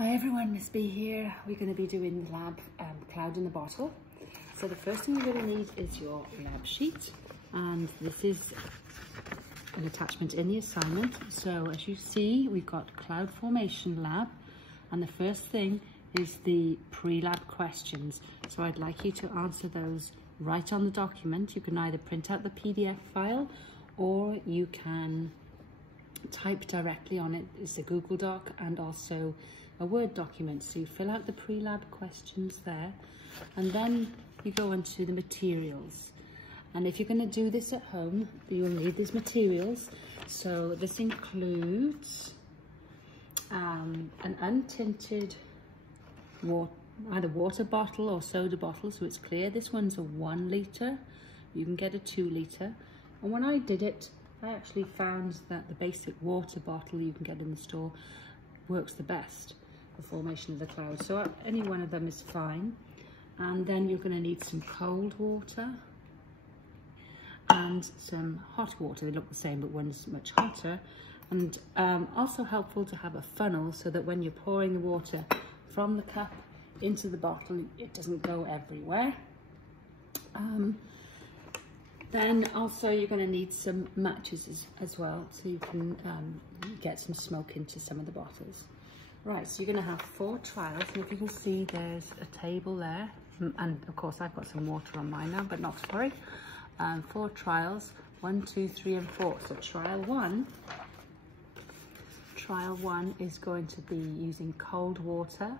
Hi everyone, Miss B here. We're going to be doing the lab cloud in the bottle. So the first thing you're going to need is your lab sheet, and this is an attachment in the assignment. So as you see, we've got cloud formation lab, and the first thing is the pre-lab questions. So I'd like you to answer those right on the document. You can either print out the PDF file or you can type directly on it. It's a Google Doc and also a Word document. So you fill out the pre-lab questions there, and then you go on to the materials. And if you're going to do this at home, you'll need these materials. So this includes an untinted either water bottle or soda bottle, so it's clear. This one's a 1 litre. You can get a 2 litre. And when I did it, I actually found that the basic water bottle you can get in the store works the best for formation of the cloud. So any one of them is fine. And then you're going to need some cold water and some hot water. They look the same, but one's much hotter. And also helpful to have a funnel so that when you're pouring the water from the cup into the bottle, it doesn't go everywhere. Then also you're going to need some matches as well, so you can get some smoke into some of the bottles. Right, so you're going to have 4 trials, and if you can see, there's a table there, and of course I've got some water on mine now, but not to worry. 4 trials, 1, 2, 3 and 4. So trial one is going to be using cold water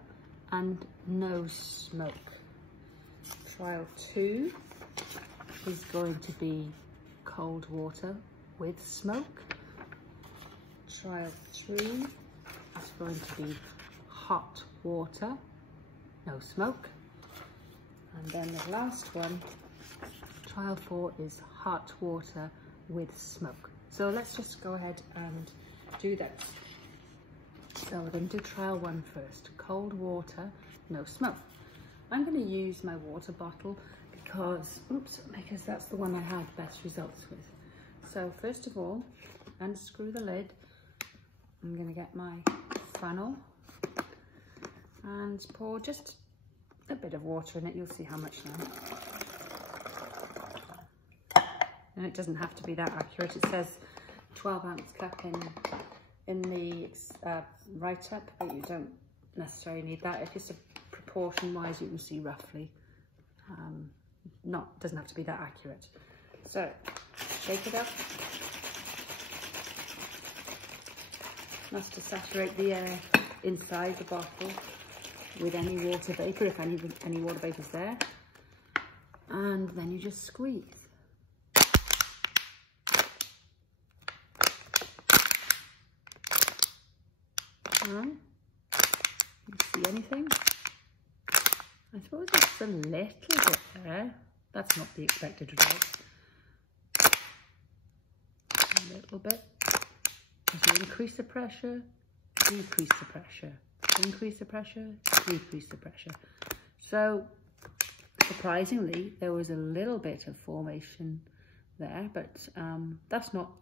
and no smoke. Trial 2 is going to be cold water with smoke. Trial 3 is going to be hot water, no smoke. And then the last one, trial 4, is hot water with smoke. So let's just go ahead and do that. So we're going to do trial 1 first, cold water, no smoke. I'm going to use my water bottle because that's the one I had best results with. So first of all, unscrew the lid. I'm going to get my funnel and pour just a bit of water in it. You'll see how much now. And it doesn't have to be that accurate. It says 12-ounce cup in the write-up, but you don't necessarily need that. If it's a proportion-wise, you can see roughly. Doesn't have to be that accurate. So shake it up. Must to saturate the air inside the bottle with any water vapour, if any water vapour is there. And then you just squeeze. Alright. You see anything? I suppose it's a little bit there. That's not the expected result. A little bit. As you increase the pressure, decrease the pressure. Increase the pressure, decrease the pressure. So, surprisingly, there was a little bit of formation there, but that's not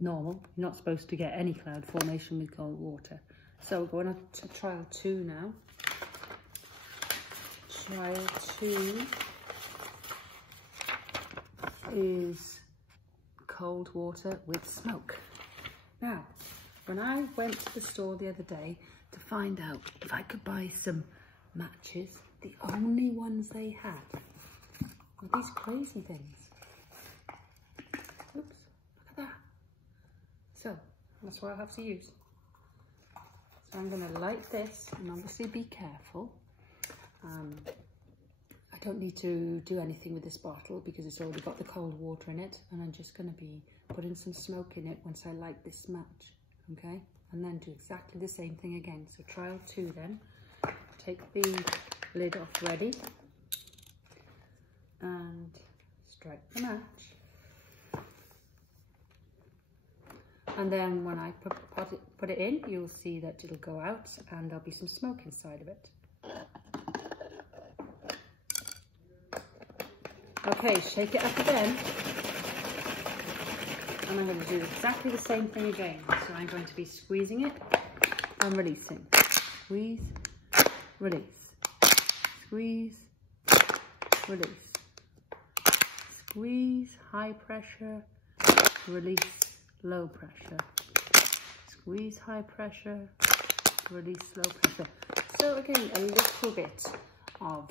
normal. You're not supposed to get any cloud formation with cold water. So we're going on to trial 2 now. Trial 2 is cold water with smoke. Now, when I went to the store the other day to find out if I could buy some matches, the only ones they had were these crazy things. Oops, look at that. So, that's what I'll have to use. So I'm going to light this, and obviously be careful. I don't need to do anything with this bottle because it's already got the cold water in it, and I'm just going to be putting some smoke in it once I light this match, okay? And then do exactly the same thing again. So trial 2 then, take the lid off ready and strike the match. And then when I put it in, you'll see that it'll go out and there'll be some smoke inside of it. Okay, shake it up again. And I'm going to do exactly the same thing again. So I'm going to be squeezing it and releasing. squeeze, release, squeeze, release, squeeze, high pressure, release, low pressure, squeeze, high pressure, release, low pressure. So again, a little bit of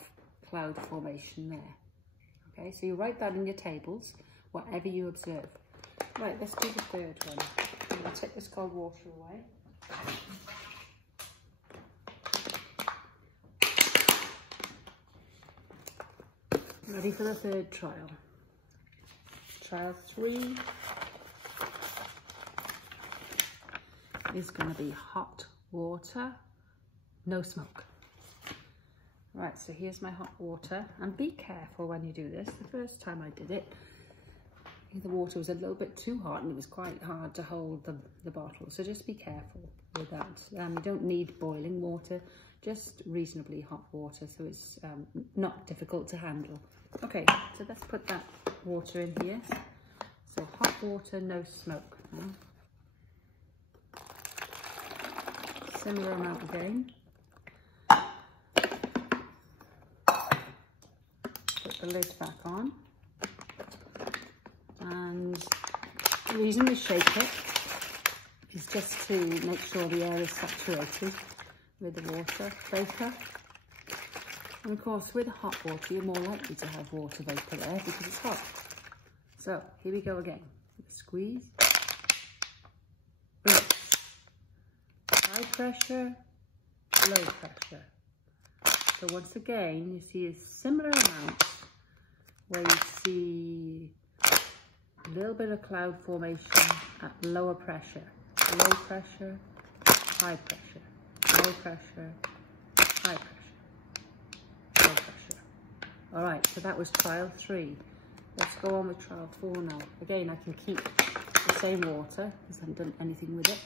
cloud formation there. Okay, so you write that in your tables, whatever you observe. Right, let's do the third one. I'm going to take this cold water away. Ready for the third trial. Trial 3 is going to be hot water, no smoke. Right, so here's my hot water, and be careful when you do this. The first time I did it, the water was a little bit too hot and it was quite hard to hold the bottle, so just be careful with that. You don't need boiling water, just reasonably hot water, so it's not difficult to handle. Okay, so let's put that water in here. So hot water, no smoke. Similar amount again. Put the lid back on. And the reason we shake it is just to make sure the air is saturated with the water vapour. And of course, with hot water, you're more likely to have water vapour there because it's hot. So here we go again. Squeeze, release. High pressure, low pressure. So once again, you see a similar amount where you see a little bit of cloud formation at lower pressure. Low pressure, high pressure, low pressure, high pressure, low pressure. All right, so that was trial 3. Let's go on with trial 4 now. Again, I can keep the same water because I haven't done anything with it.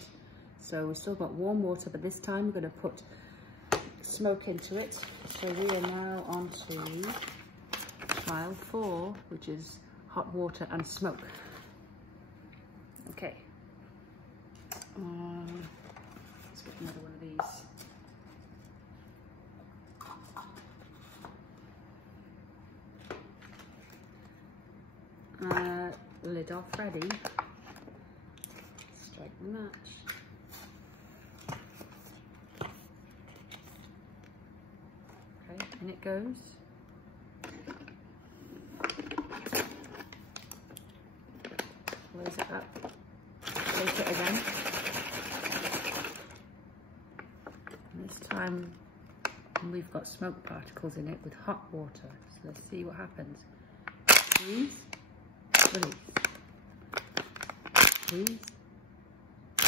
So we've still got warm water, but this time we're going to put smoke into it. So we are now on to trial 4, which is hot water and smoke. Okay. Let's get another one of these. Lid off ready. Strike the match. Okay, and it goes. Close it up. Place it again. And this time we've got smoke particles in it with hot water. So let's see what happens. Squeeze, release. Squeeze,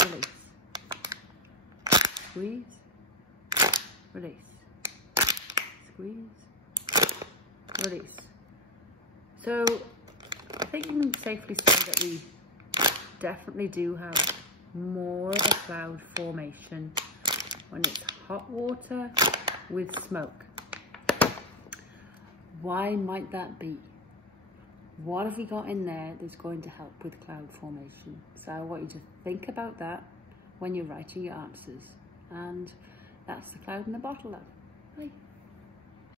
release. Squeeze, release. Squeeze, release. So I think you can safely say that we definitely do have more of a cloud formation when it's hot water with smoke. Why might that be? What have we got in there that's going to help with cloud formation? So I want you to think about that when you're writing your answers. And that's the cloud in the bottle. Bye.